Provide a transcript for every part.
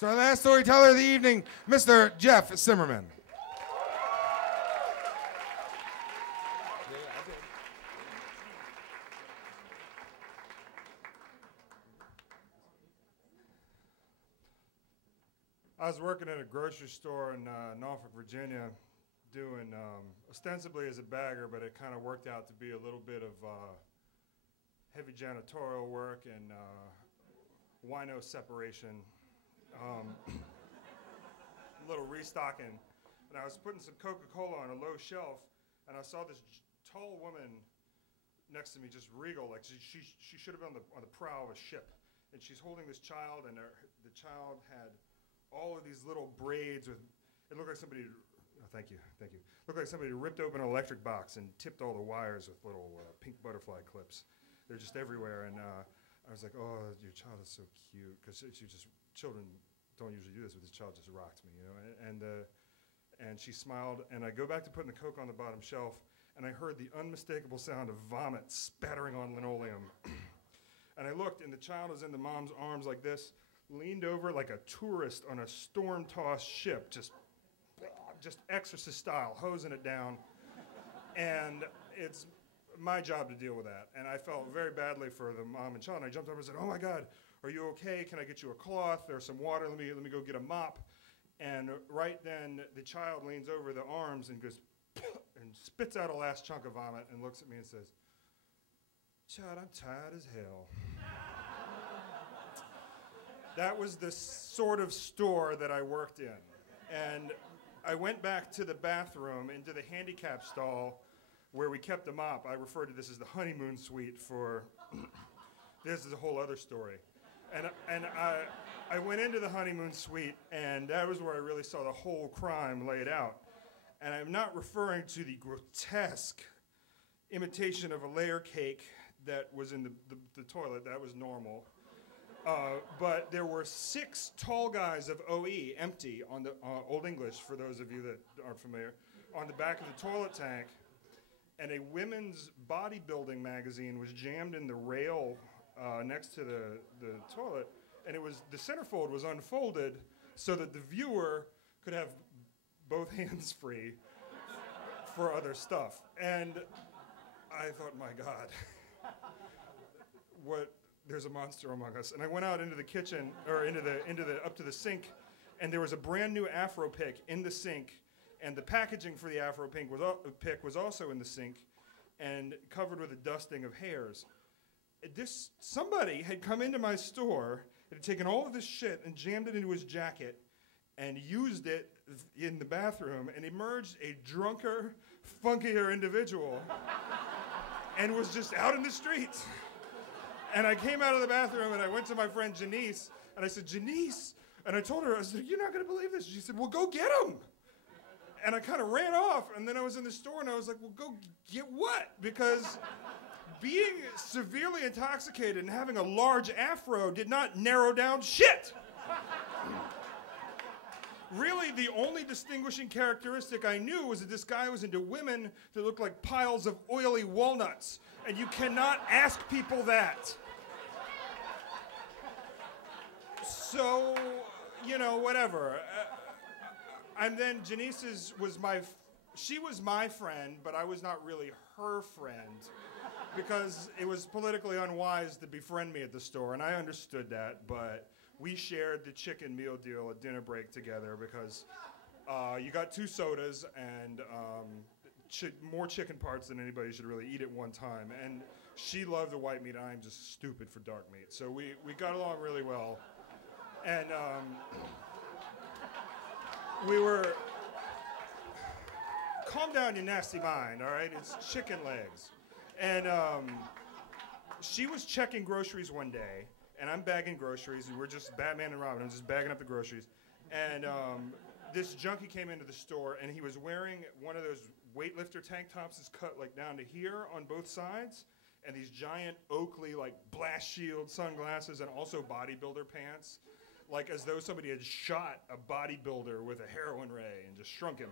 So our last storyteller of the evening, Mr. Jeff Simmermon. I was working at a grocery store in Norfolk, Virginia, doing ostensibly as a bagger, but it kind of worked out to be a little bit of heavy janitorial work and wino separation, a little restocking. And I was putting some Coca-Cola on a low shelf, and I saw this tall woman next to me, just regal, like she should have been on the prow of a ship. And she's holding this child, and the child had all of these little braids with, it looked like somebody, thank you. Looked like somebody ripped open an electric box and tipped all the wires with little pink butterfly clips. They're just everywhere, and I was like, oh, your child is so cute, because children don't usually do this, but this child just rocked me, you know, and she smiled, and I go back to putting the Coke on the bottom shelf, and I heard the unmistakable sound of vomit spattering on linoleum. And I looked, and the child was in the mom's arms like this, leaned over like a tourist on a storm-tossed ship, just exorcist style, hosing it down. And it's my job to deal with that. And I felt very badly for the mom and child. And I jumped over and said, oh my God, are you okay? Can I get you a cloth? There's some water. Let me go get a mop. And right then, the child leans over the arms and goes, and spits out a last chunk of vomit and looks at me and says, child, I'm tired as hell. That was the sort of store that I worked in. And I went back to the bathroom, into the handicap stall where we kept the mop. I refer to this as the honeymoon suite for, this is a whole other story. And I went into the honeymoon suite, and that was where I really saw the whole crime laid out. And I'm not referring to the grotesque imitation of a layer cake that was in the toilet. That was normal. But there were 6 tall guys of OE, empty, on the Old English, for those of you that aren't familiar, on the back of the toilet tank, and a women's bodybuilding magazine was jammed in the rail next to the toilet, and the centerfold was unfolded so that the viewer could have both hands free for other stuff. And I thought, my God, there's a monster among us. And I went out into the kitchen, or up to the sink, and there was a brand new Afro pick in the sink, and the packaging for the Afro pick was also in the sink, and covered with a dusting of hairs. Somebody had come into my store, had taken all of this shit and jammed it into his jacket, and used it in the bathroom, and emerged a drunker, funkier individual, and was just out in the streets. And I came out of the bathroom, and I went to my friend Janice, and I said, Janice, and I told her, I said, you're not going to believe this. She said, well, go get him. And I kind of ran off, and then I was in the store, and I was like, well, go get what? Because being severely intoxicated and having a large afro did not narrow down shit. Really, the only distinguishing characteristic I knew was that this guy was into women that looked like piles of oily walnuts. And you cannot ask people that. So, you know, whatever. And then Janice's she was my friend, but I was not really her friend, because it was politically unwise to befriend me at the store, and I understood that, but we shared the chicken meal deal at dinner break together, because you got 2 sodas and more chicken parts than anybody should really eat at one time. And she loved the white meat, and I'm just stupid for dark meat. So we got along really well. And we were, calm down your nasty mind, all right? It's chicken legs. And she was checking groceries one day, and I'm bagging groceries, and we're just Batman and Robin. I'm just bagging up the groceries. And this junkie came into the store, and he was wearing one of those weightlifter tank tops that's cut like down to here on both sides, and these giant Oakley like blast shield sunglasses, and also bodybuilder pants, like as though somebody had shot a bodybuilder with a heroin ray and just shrunk him.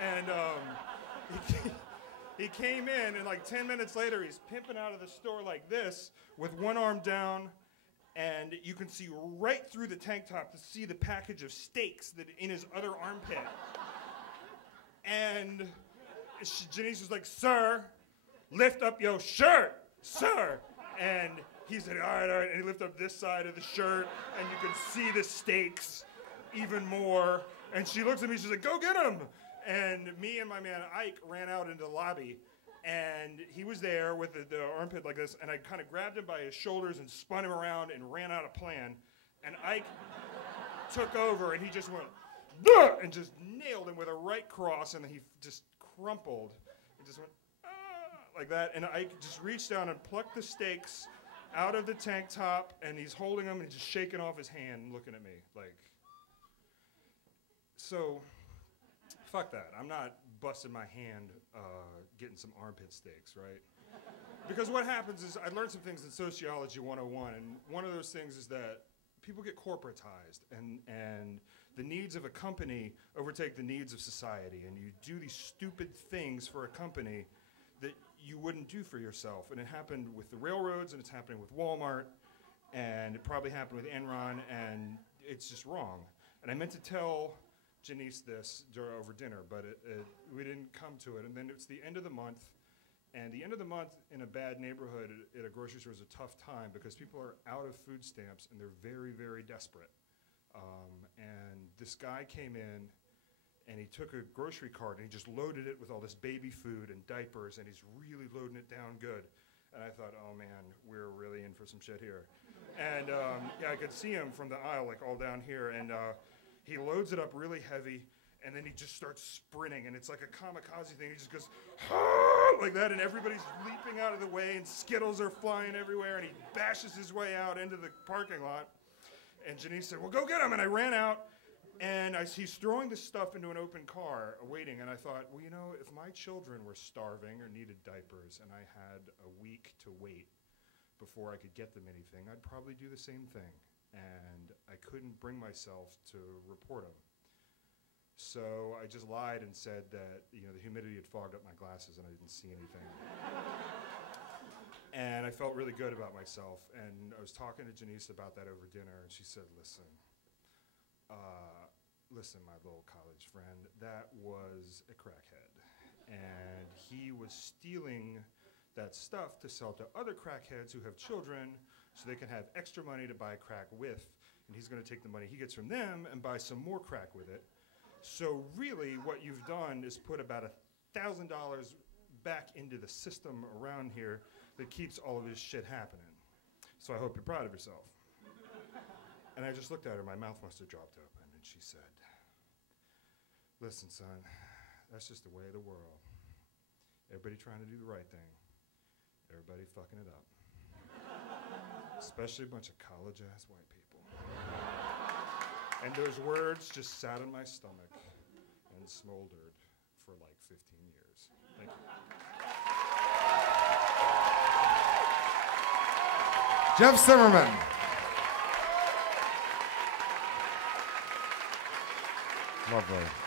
And he came in, and like 10 minutes later, he's pimping out of the store like this with one arm down, and and you can see right through the tank top to see the package of steaks that in his other armpit. And Janice was like, "Sir, lift up your shirt, sir." And he said, all right, and he lifted up this side of the shirt, and you can see the steaks even more. And she looks at me, she's like, "Go get him." And me and my man Ike ran out into the lobby, and he was there with the armpit like this, and I kind of grabbed him by his shoulders and spun him around and ran out a plan. And Ike took over, and he just went, "Duh!" and just nailed him with a right cross, and then he just crumpled and just went, "Ah!" like that. And Ike just reached down and plucked the steaks out of the tank top, and he's holding them and just shaking off his hand and looking at me like, so, fuck that. I'm not busting my hand getting some armpit steaks, right? Because what happens is, I learned some things in Sociology 101, and one of those things is that people get corporatized, and the needs of a company overtake the needs of society, and you do these stupid things for a company that you wouldn't do for yourself. And it happened with the railroads, and it's happening with Walmart, and it probably happened with Enron, and it's just wrong. And I meant to tell Janice this over dinner, but we didn't come to it. And then it's the end of the month, and the end of the month in a bad neighborhood at a grocery store is a tough time because people are out of food stamps, and they're very, very desperate. And this guy came in, and he took a grocery cart and he just loaded it with all this baby food and diapers, and he's really loading it down good. And I thought, oh man, we're really in for some shit here. And yeah, I could see him from the aisle, like all down here, and he loads it up really heavy, and then he just starts sprinting, and it's like a kamikaze thing. He just goes, "Ah!" like that, and everybody's leaping out of the way, and Skittles are flying everywhere, and he bashes his way out into the parking lot. And Janice said, "Well, go get him." And I ran out, and he's throwing this stuff into an open car, waiting. And I thought, well, you know, if my children were starving or needed diapers, and I had a week to wait before I could get them anything, I'd probably do the same thing. And I couldn't bring myself to report him. So I just lied and said that, you know, the humidity had fogged up my glasses and I didn't see anything. And I felt really good about myself. And I was talking to Janice about that over dinner, and she said, listen, my little college friend, that was a crackhead. And he was stealing that stuff to sell to other crackheads who have children so they can have extra money to buy crack with. And he's going to take the money he gets from them and buy some more crack with it. So really what you've done is put about $1,000 back into the system around here that keeps all of this shit happening. So I hope you're proud of yourself. And I just looked at her, my mouth must have dropped open, and she said, listen, son, that's just the way of the world. Everybody trying to do the right thing. Everybody fucking it up. Especially a bunch of college-ass white people. And those words just sat in my stomach and smoldered for like 15 years. Thank you. Jeff Simmermon. Lovely.